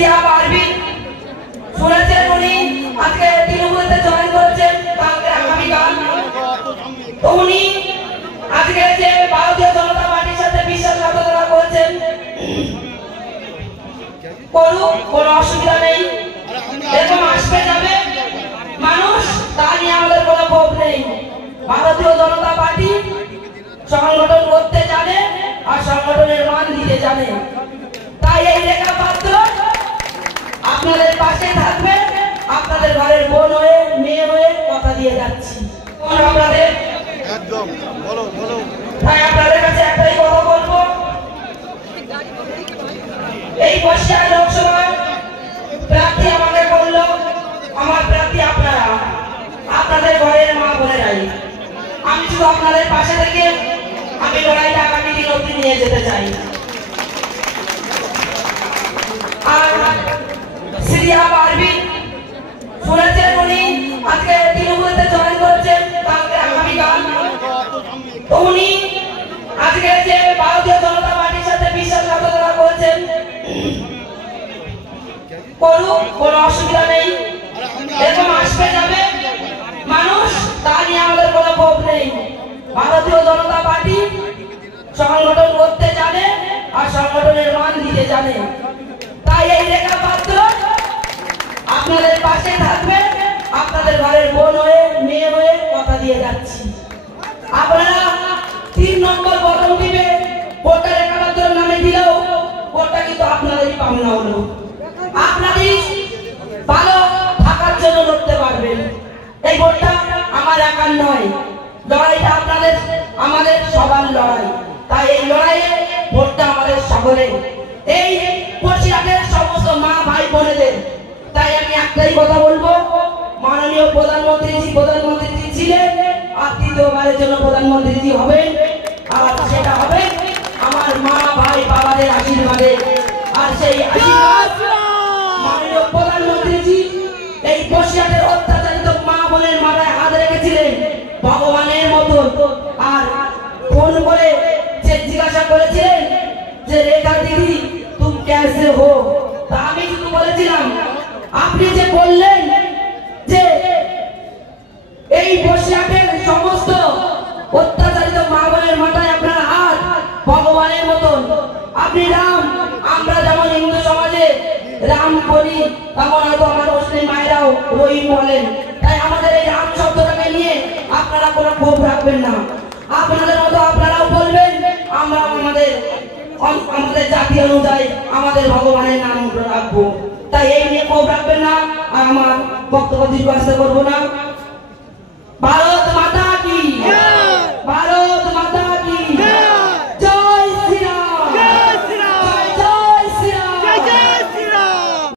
Syria Parvin শুনেছেন উনি আজকে তৃণমূলেতে জয়েন করেছেন কালকে আগামীকাল। তো উনি আজকে যে ভারতীয় জনতা পার্টির সাথে বিশ্বাসঘাতকতা করেছেন করুক, কোনো অসুবিধা নেই। এরকম আসবে যাবে মানুষ, তা নিয়ে আমাদের কোনো ক্ষোভ নেই। ভারতীয় জনতা পার্টি সংগঠন করতে জানে আর সংগঠনের মান দিতে জানে। তাই এই রেখা পাত্র আপনাদের পাশে থাকবে, আপনাদের ঘরের বোন হয়ে মেয়ে হয়ে কথা দিয়ে যাচ্ছি। আপনাদের একদম বলো বলো। তাই আপনাদের কাছে একটাই কথা বলবো, এই বর্ষিয়া লোকসভা প্রার্থী আমাকে বললো, আমার প্রার্থী আপনারা, আপনাদের ঘরের মা বোনেরাই। আমি শুধু আপনাদের পাশে থেকে আমি লড়াইটা আগামী দিন অবধি নিয়ে যেতে চাই। আর সিরিয়া পারভিন শুনেছেন উনি আজকে তৃণমূলেতে জয়েন করেছেন কালকে আগামীকাল। তো উনি আজকে যে ভারতীয় জনতা পার্টির সাথে বিশ্বাসঘাতকতা করেছেন করুক, কোনো অসুবিধা নেই। এরকম আসবে যাবে মানুষ, তা নিয়ে আমাদের কোনো ক্ষোভ নেই। ভারতীয় জনতা পার্টি সংগঠন করতে জানে আর সংগঠনের মান দিতে জানে। তাই এই রেখা পাত্র আপনাদের পাশে থাকবে, আপনাদের ঘরের বোন হয়ে মেয়ে হয়ে কথা দিয়ে যাচ্ছি। আপনারা 3 নম্বর বটন টিপে ভোটার একাত্তর নামে দিলেও ভোটটা কিন্তু আপনাদেরই পাওনা হলো। আপনারই ভালো থাকার জন্য লড়তে পারবেন। এই ভোটটা আমার একার নয়, লড়াইটা আপনাদের আমাদের সবার লড়াই। তাই এই লড়াইয়ে ভোটটা আমাদের সকলে, এই বসিরহাটের সমস্ত মা ভাই বোনেদের। তাই আমি একটাই কথা বলবো, মাননীয় প্রধানমন্ত্রী ছিলেন আর দ্বিতীয়বারের জন্য প্রধানমন্ত্রী হবেন, আর সেটা হবে আমার মা ভাই বাবাদের আশীর্বাদে। আর সেই আশীর্বাদ মাননীয় প্রধানমন্ত্রী এই বসিরহাটের অত্যাচারিত মা বোনের মাথায় হাত রেখেছিলেন ভগবানের মতো। আর ফোন করে যে জিজ্ঞাসা করেছিলেন যে রেখা দিদি তুম कैसे हो, তা আমি কিন্তু বলেছিলাম আপনি যে বললেন যে এই বসিরহাটের সমস্ত অত্যাচারিত মা বোনের মাথায় আপনার হাত ভগবানের মতন। আপনি রাম, আমরা যেমন হিন্দু সমাজে রাম বলি তেমন হয়তো আমার মুসলিম মায়েরাও রহিম বলেন। তাই আমাদের এই রাম শব্দটাকে নিয়ে আপনারা কোনো ক্ষোভ রাখবেন না। আপনাদের মতো আপনারাও বলবেন, আমরা আমাদের জাতি অনুযায়ী আমাদের ভগবানের নাম রাখবো। তাই এই নিয়ে ক্ষোভ রাখবেন না। আর আমার বক্তব্য দীর্ঘায়িত করবো না।